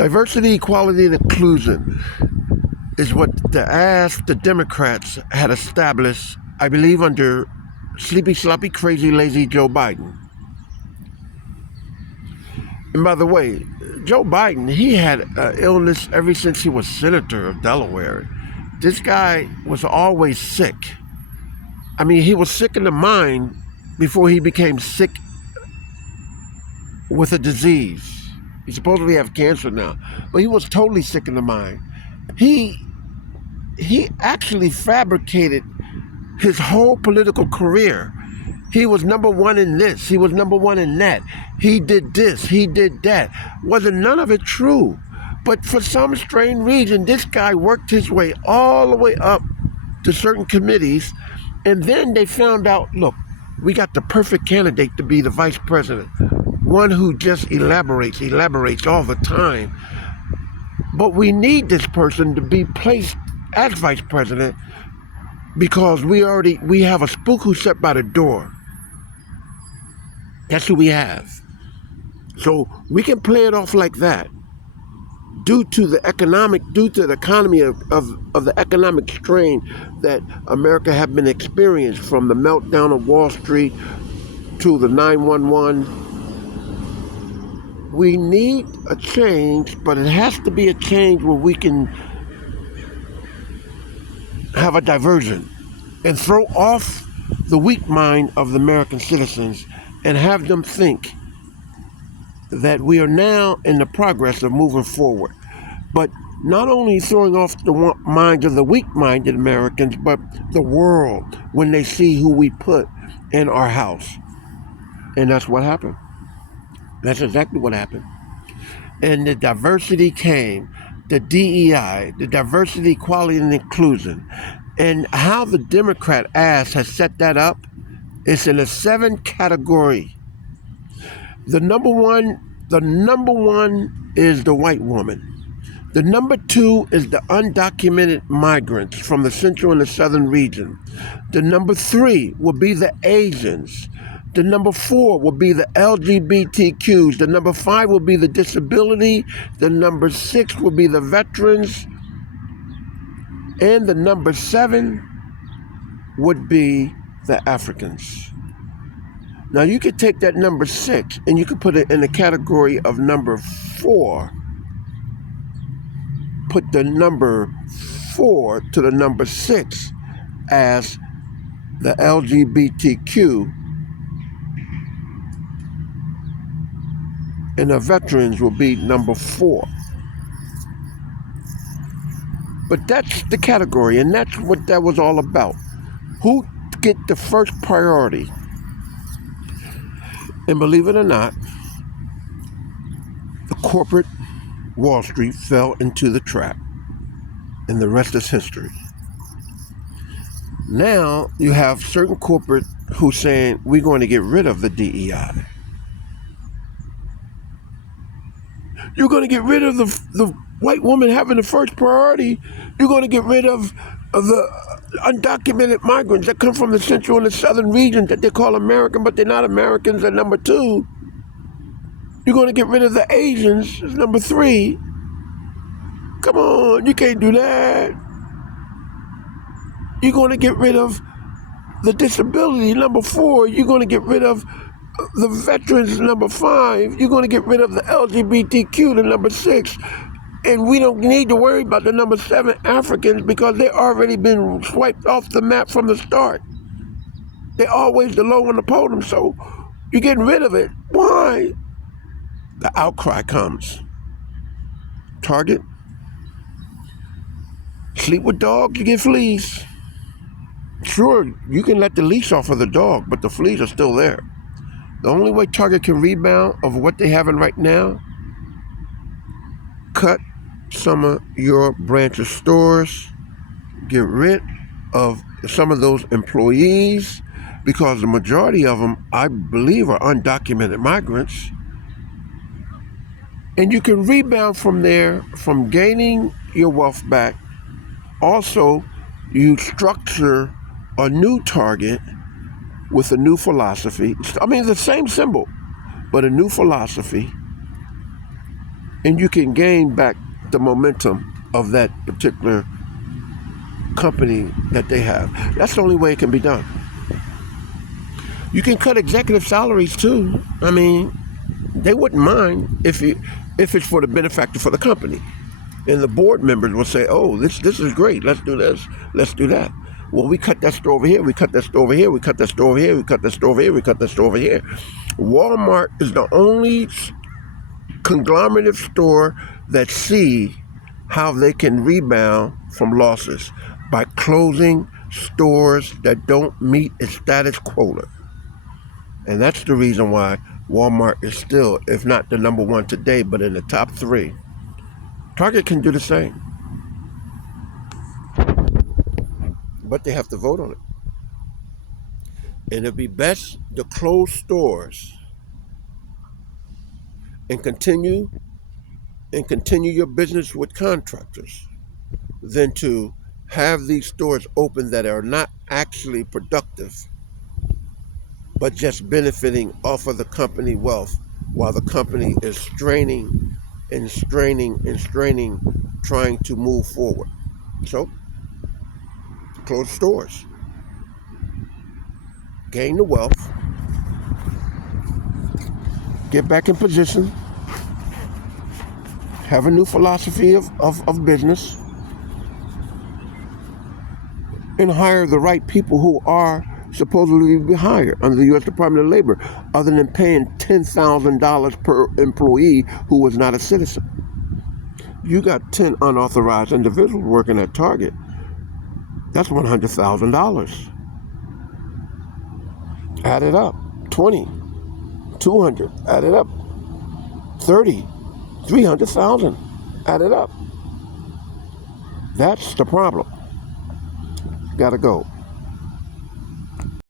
Diversity, equality, and inclusion is what the Democrats had established, I believe, under sleepy, sloppy, crazy, lazy Joe Biden. And by the way, Joe Biden, he had illness ever since he was senator of Delaware. This guy was always sick. I mean, he was sick in the mind before he became sick with a disease. He supposedly has cancer now, but he was totally sick in the mind. He actually fabricated his whole political career. He was number one in this. He was number one in that. He did this. He did that. Wasn't none of it true. But for some strange reason, this guy worked his way all the way up to certain committees. And then they found out, look, we got the perfect candidate to be the vice president. One who just elaborates all the time. But we need this person to be placed as vice president because we have a spook who's set by the door. That's who we have. So we can play it off like that. Due to the economy of the economic strain that America have been experienced, from the meltdown of Wall Street to the 911. We need a change, but it has to be a change where we can have a diversion and throw off the weak mind of the American citizens and have them think that we are now in the progress of moving forward. But not only throwing off the minds of the weak-minded Americans, but the world when they see who we put in our house. And that's what happened. That's exactly what happened. And the diversity came, the DEI, the diversity, equality, and inclusion. And how the Democrat ass has set that up, it's in a 7 category. The number one is the white woman. The number 2 is the undocumented migrants from the central and the southern region. The number 3 will be the Asians. The number 4 will be the LGBTQs. The number 5 will be the disability. The number 6 will be the veterans. And the number 7 would be the Africans. Now you could take that number 6 and you could put it in the category of number 4. Put the number 4 to the number 6 as the LGBTQ. And the veterans will be number 4. But that's the category, and that's what that was all about. Who get the first priority? And believe it or not, the corporate Wall Street fell into the trap, and the rest is history. Now you have certain corporate who's saying we're going to get rid of the DEI. You're going to get rid of the white woman having the first priority. You're going to get rid of the undocumented migrants that come from the central and the southern region that they call American, but they're not Americans at number 2. You're going to get rid of the Asians as number 3. Come on, you can't do that. You're going to get rid of the disability, number 4. You're going to get rid of the veterans, number 5. You're going to get rid of the LGBTQ, the number 6. And we don't need to worry about the number 7 Africans because they already been swiped off the map from the start. They're always the low on the podium, so you're getting rid of it. Why? The outcry comes. Target. Sleep with dogs, you get fleas. Sure, you can let the leash off of the dog, but the fleas are still there. The only way Target can rebound of what they're having right now, cut some of your branch of stores, get rid of some of those employees, because the majority of them, I believe, are undocumented migrants. And you can rebound from there, from gaining your wealth back. Also, you structure a new Target with a new philosophy. I mean, the same symbol, but a new philosophy. and you can gain back the momentum of that particular company that they have. That's the only way it can be done. You can cut executive salaries too. I mean, they wouldn't mind if it's for the benefactor for the company. And the board members will say, oh, this is great. Let's do this. Let's do that. Well, we cut that store over here. We cut that store over here. We cut that store over here. We cut that store over here. We cut that store over here. Walmart is the only conglomerate store that see how they can rebound from losses by closing stores that don't meet its status quota. And that's the reason why Walmart is still, if not the number one today, but in the top 3. Target can do the same. But they have to vote on it. And it'd be best to close stores and continue your business with contractors than to have these stores open that are not actually productive, but just benefiting off of the company wealth while the company is straining, trying to move forward. So, close stores, gain the wealth, get back in position, have a new philosophy of business, and hire the right people who are supposedly be hired under the U.S. Department of Labor, other than paying $10,000 per employee who was not a citizen. You got 10 unauthorized individuals working at Target. That's $100,000. Add it up. 20, 200, add it up. 30, 300,000, add it up. That's the problem. Gotta go.